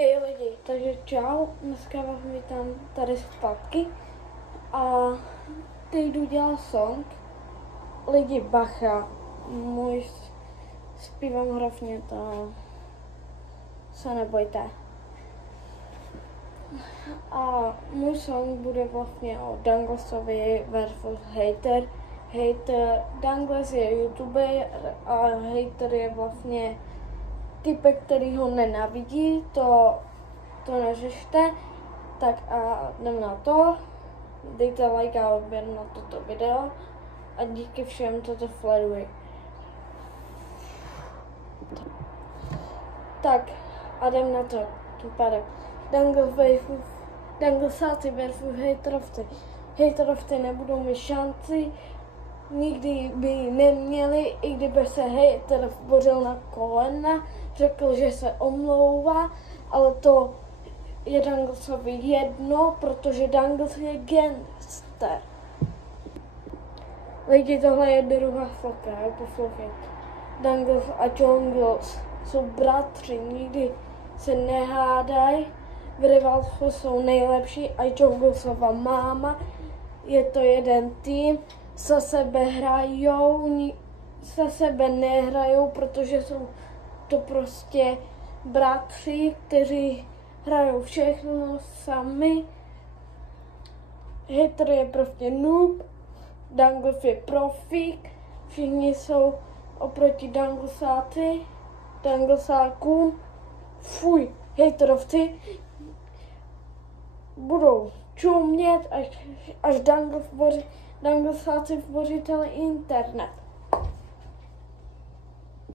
Hej lidi, takže čau, dneska vás vítám tady zpátky a teď jdu dělat song. Lidi bacha, můj zpívám hrozně, to se nebojte. A můj song bude vlastně o Danglesovi versus Hater. Dangles je youtuber a Hater je vlastně typek, který ho nenávidí, to neřešte, tak a jdem na to, dejte like a odběr na toto video a díky všem, co to sledují. Tak a jdem na to, tím pádem. Danglesáci versus hejterovci. Hejterovci nebudou mít šanci, nikdy by ji neměli, i kdyby se hejter vbořil na kolena, řekl, že se omlouvá, ale to je Danglesovi jedno, protože Dangles je gangster. Lidi, tohle je druhá fotka, poslouchejte. Dangles a Jongles jsou bratři, nikdy se nehádají, v rivalstvu jsou nejlepší a Jonglesova máma, je to jeden tým, za sebe hrajou, za sebe nehrajou, protože jsou to prostě bratři, kteří hrajou všechno sami. Hater je prostě noob, Dangles je profík, všichni jsou oproti Danglesákům. Fuj, haterovci budou čumět, až Danglesáci vboří celý internet.